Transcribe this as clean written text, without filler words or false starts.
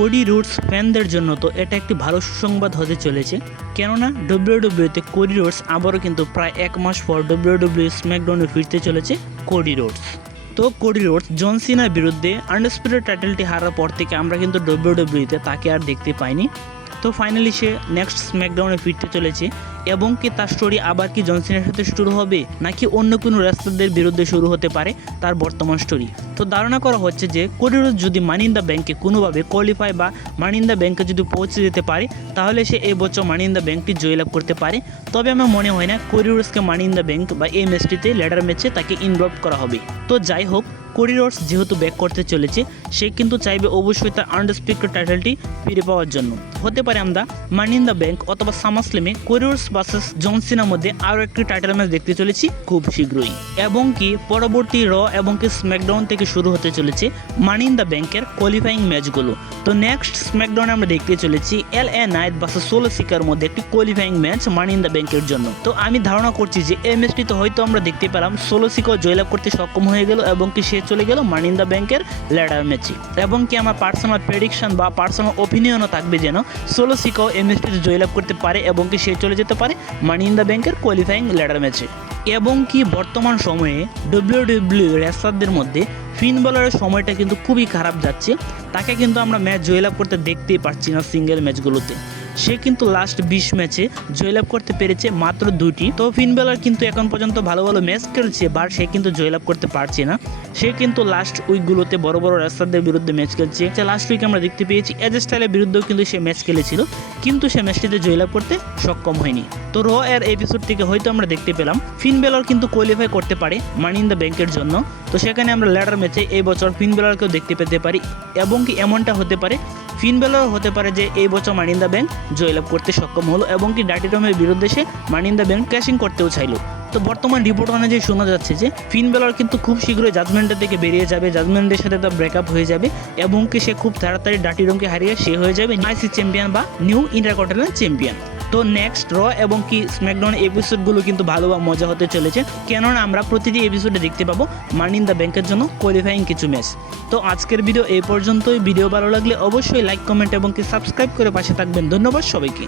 Cody Rhodes ফ্যানদের জন্য তো এটা একটি ভালো সুসংবাদ হতে চলেছে, কেননা ডব্লিউডব্লিউতে কোডি রোডস আবারও কিন্তু প্রায় 1 মাস পর ডব্লিউডব্লিউ স্ম্যাকডাউনে ফিরতে চলেছে কোডি রোডস। তো কোডি রোডস জন সিনার বিরুদ্ধে আনডিসপিউটেড টাইটেলটি হারার পর থেকে আমরা কিন্তু ডব্লিউডব্লিউতে তাকে আর দেখতে পাইনি। তো ফাইনালি সে নেক্সট স্ম্যাকডাউনে ফিরতে চলেছে এবং কি তার স্টোরি আবার কি জন সিনার সাথে শুরু হবে নাকি অন্য কোনো রেসলারদের বিরুদ্ধে শুরু হতে পারে তার বর্তমান স্টোরি। তো ধারণা করা হচ্ছে যে কোডি রোডস যদি মানি ইন দ্য ব্যাংকে কোনোভাবে কোয়ালিফাই বা মানি ইন দ্য ব্যাংকে যদি পৌঁছে যেতে পারে তাহলে সে এই বছর মানি ইন দ্য ব্যাংকটি জয়লাভ করতে পারে। তবে আমার মনে হয় না কোডি রোডসকে মানি ইন দ্য ব্যাংক বা এই ম্যাচটিতে ল্যাডার ম্যাচে তাকে ইনভলভ করা হবে। তো যাই হোক, কোডি রোডস যেহেতু ব্যাক করতে চলেছে সে কিন্তু চাইবে অবশ্যই তার আনডিসপিউটেড টাইটেলটি ফিরে পাওয়ার জন্য। হতে পারে আমরা মানি ইন দ্য ব্যাংক অথবা সামারস্ল্যামে কোডি রোডস ভার্সেস জন সিনার মধ্যে আরও একটি টাইটেল ম্যাচ দেখতে চলেছি খুব শীঘ্রই। এবং কি পরবর্তী র এবং কি স্ম্যাকডাউন থেকে শুরু হতে চলেছে মানি ইন দ্য ব্যাংকের কোয়ালিফাইং ম্যাচগুলো। তো নেক্সট স্ম্যাকডাউনে আমরা দেখতে চলেছি LA night versus solo seeker মধ্যে একটি qualifying match money in the ব্যাংকের জন্য। তো আমি ধারণা করছি যে এই ম্যাচটিতে হয়তো আমরা দেখতে পেলাম সোলো সিকাও জয়লাভ করতে সক্ষম হয়ে গেল এবং কি সে চলে গেল মানি ইন দ্য ব্যাংকের ল্যাডার ম্যাচে। এবং কি আমার পার্সোনাল প্রেডিকশন বা পার্সোনাল ওপিনিয়নও থাকবে যেন সোলো সিকাও এই ম্যাচটিতে জয়লাভ করতে পারে এবং কি সে চলে যেতে পারে মানি ইন দ্য ব্যাংকের কোয়ালিফাইং ল্যাডার ম্যাচে। এবং কি বর্তমান সময়ে ডব্লিউডব্লিউ রেসলারদের মধ্যে ফিন বলারের সময়টা কিন্তু খুবই খারাপ যাচ্ছে। তাকে কিন্তু আমরা ম্যাচ জয়লাভ করতে দেখতেই পাচ্ছি না সিঙ্গেল ম্যাচগুলোতে। সে কিন্তু লাস্ট 20 ম্যাচে জয়লাভ করতে পেরেছে মাত্র 2টি। তো ফিন বেলার কিন্তু এখন পর্যন্ত ভালো ভালো ম্যাচ খেলছে বাট সে কিন্তু জয়লাভ করতে পারছে না। সে কিন্তু লাস্ট উইকগুলোতে বড় বড় রেসলারদের বিরুদ্ধে ম্যাচ খেলছে। লাস্ট উইক আমরা দেখতে পেয়েছি এজ স্টাইলের বিরুদ্ধেও কিন্তু সে ম্যাচ খেলেছিল, কিন্তু সে ম্যাচটিতে জয়লাভ করতে সক্ষম হয়নি। তো র এর এপিসোড থেকে হয়তো আমরা দেখতে পেলাম ফিন বেলার কিন্তু কোয়ালিফাই করতে পারে মানি ইন দ্য ব্যাংকের জন্য। তো সেখানে আমরা ল্যাডার ম্যাচে এই বছর ফিন বেলারকেও দেখতে পেতে পারি এবং কি এমনটা হতে পারে ফিন বেলার হতে পারে যে এই বছর মানি ইন দ্য ব্যাংক জয়লাভ করতে সক্ষম হলো এবং কি ডার্টি টমের বিরুদ্ধে সে মানি ইন দ্য ব্যাংক ক্যাশিং করতেও চাইলো। তো বর্তমান রিপোর্ট অনুযায়ী শোনা যাচ্ছে যে ফিন বেলার কিন্তু খুব শীঘ্রই জাজমেন্টের থেকে বেরিয়ে যাবে, জাজমেন্টের সাথে তার ব্রেকআপ হয়ে যাবে এবং কি সে খুব তাড়াতাড়ি ডার্টি টমকে হারিয়ে সে হয়ে যাবে আইসি চ্যাম্পিয়ন বা নিউ ইন্টারকন্টিনেন্টাল চ্যাম্পিয়ন। তো নেক্সট র এবং কি স্ম্যাকডাউন এপিসোডগুলো কিন্তু ভালো বা মজা হতে চলেছে, কেননা আমরা প্রতিটি এপিসোডে দেখতে পাবো মানি ইন দ্য ব্যাংকের জন্য কোয়ালিফাইং কিছু ম্যাচ। তো আজকের ভিডিও এই পর্যন্তই। ভিডিও ভালো লাগলে অবশ্যই লাইক, কমেন্ট এবং কি সাবস্ক্রাইব করে পাশে থাকবেন। ধন্যবাদ সবাইকে।